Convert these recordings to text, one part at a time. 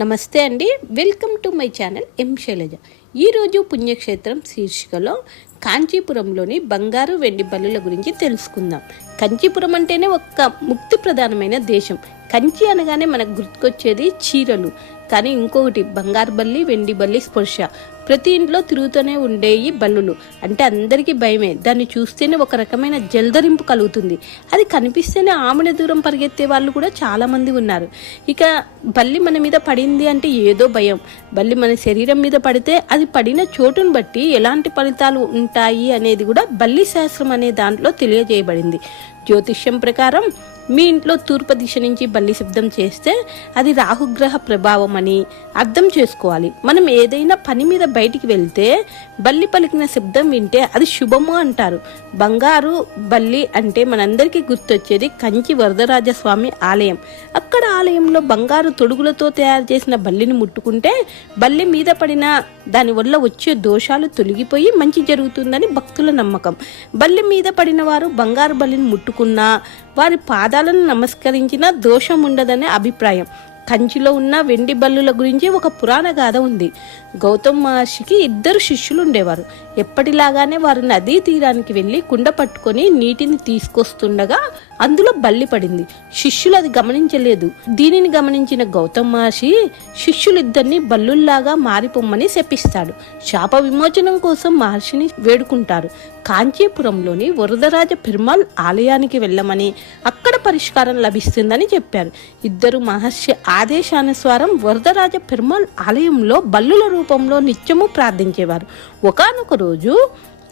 నమస్తే అండి. Welcome to my channel M Shailaja. ఈరోజు పుణ్యక్షేత్రం శీర్షికలో కాంచీపురంలోని బంగారు వెండి బల్లుల గురించి తెలుసుకుందాం. కంచీపురం అంటేనే ఒక ముక్తి ప్రధానమైన దేశం. కంచి అనగానే మనకు గుర్తుకొచ్చేది చీరలు. కానీ ఇంకొకటి బంగారు బల్లి వెండి బల్లి స్పర్శ. ప్రతి ఇంట్లో తిరుగుతూనే ఉండేవి బల్లులు. అంటే అందరికీ భయమే. దాన్ని చూస్తేనే ఒక రకమైన జల్దరింపు కలుగుతుంది. అది కనిపిస్తేనే ఆమెడ దూరం పరిగెత్తే వాళ్ళు కూడా చాలామంది ఉన్నారు. ఇక బల్లి మన మీద పడింది అంటే ఏదో భయం. బల్లి మన శరీరం మీద పడితే అది పడిన చోటును బట్టి ఎలాంటి ఫలితాలు ఉంటాయి అనేది కూడా బల్లి శాస్త్రం అనే దాంట్లో తెలియజేయబడింది. జ్యోతిష్యం ప్రకారం మీ ఇంట్లో తూర్పు దిశ నుంచి బల్లి శబ్దం చేస్తే అది రాహుగ్రహ ప్రభావం అని అర్థం చేసుకోవాలి. మనం ఏదైనా పని మీద బయటికి వెళ్తే బల్లి పలికిన శబ్దం వింటే అది శుభము అంటారు. బంగారు బల్లి అంటే మనందరికీ గుర్తొచ్చేది కంచి వరదరాజస్వామి ఆలయం. అక్కడ ఆలయంలో బంగారు తొడుగులతో తయారు చేసిన బల్లిని ముట్టుకుంటే బల్లి మీద పడిన దాని వల్ల వచ్చే దోషాలు తొలగిపోయి మంచి జరుగుతుందని భక్తుల నమ్మకం. బల్లి మీద పడిన వారు బంగారు బల్లిని ముట్టుకున్నా వారి పాదాలను నమస్కరించినా దోషం ఉండదనే అభిప్రాయం. కంచిలో ఉన్న వెండి బల్లుల గురించి ఒక పురాణ గాథ ఉంది. గౌతమ్ మహర్షికి ఇద్దరు శిష్యులు ఉండేవారు ఎప్పటిలాగానే వారు నదీ తీరానికి వెళ్ళి కుండ పట్టుకొని నీటిని తీసుకొస్తుండగా అందులో బల్లి పడింది. శిష్యులు అది గమనించలేదు. దీనిని గమనించిన గౌతమ్ మహర్షి శిష్యులిద్దరిని బల్లుల్లాగా మారిపోమ్మని శపిస్తాడు. శాప విమోచనం కోసం మహర్షిని వేడుకుంటారు. కాంచీపురంలోని వరదరాజ పెరుమాల్ ఆలయానికి వెళ్ళమని అక్కడ పరిష్కారం లభిస్తుందని చెప్పారు. ఇద్దరు మహర్షి ఆదేశానుసారం వరదరాజ పెరుమాల్ ఆలయంలో బల్లుల రూపంలో నిత్యము ప్రార్థించేవారు. ఒకానొక రోజు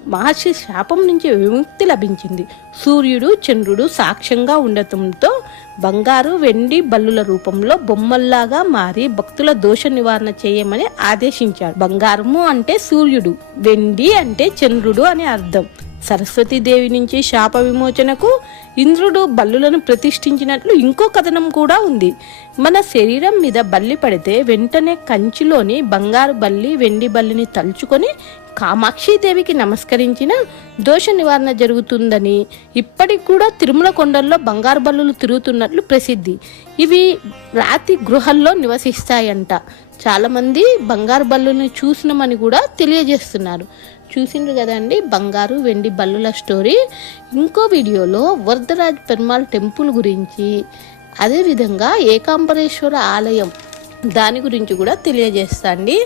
మహర్షి శాపం నుంచి విముక్తి లభించింది. సూర్యుడు చంద్రుడు సాక్ష్యంగా ఉండటంతో బంగారు వెండి బల్లుల రూపంలో బొమ్మల్లాగా మారి భక్తుల దోష నివారణ చేయమని ఆదేశించాడు. బంగారము అంటే సూర్యుడు వెండి అంటే చంద్రుడు అని అర్థం. సరస్వతీదేవి నుంచి శాప విమోచనకు ఇంద్రుడు బల్లులను ప్రతిష్ఠించినట్లు ఇంకో కథనం కూడా ఉంది. మన శరీరం మీద బల్లి పడితే వెంటనే కంచిలోని బంగారు బల్లి వెండి బల్లిని తలుచుకొని కామాక్షిదేవికి నమస్కరించిన దోష నివారణ జరుగుతుందని ఇప్పటికి కూడా తిరుమల కొండల్లో బంగారు బల్లులు తిరుగుతున్నట్లు ప్రసిద్ధి. ఇవి రాతి గృహల్లో నివసిస్తాయంట. చాలామంది బంగారు బల్లుని చూసినామని కూడా తెలియజేస్తున్నారు. చూసిండ్రు కదండి బంగారు వెండి బల్లుల స్టోరీ. ఇంకో వీడియోలో వరదరాజ్ పెరుమాళ్ టెంపుల్ గురించి అదేవిధంగా ఏకాంబరేశ్వర ఆలయం దాని గురించి కూడా తెలియజేస్తా అండి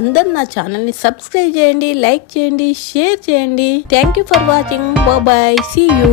అందరు నా ఛానల్ని సబ్స్క్రైబ్ చేయండి లైక్ చేయండి షేర్ చేయండి. Thank you for watching. Bye see you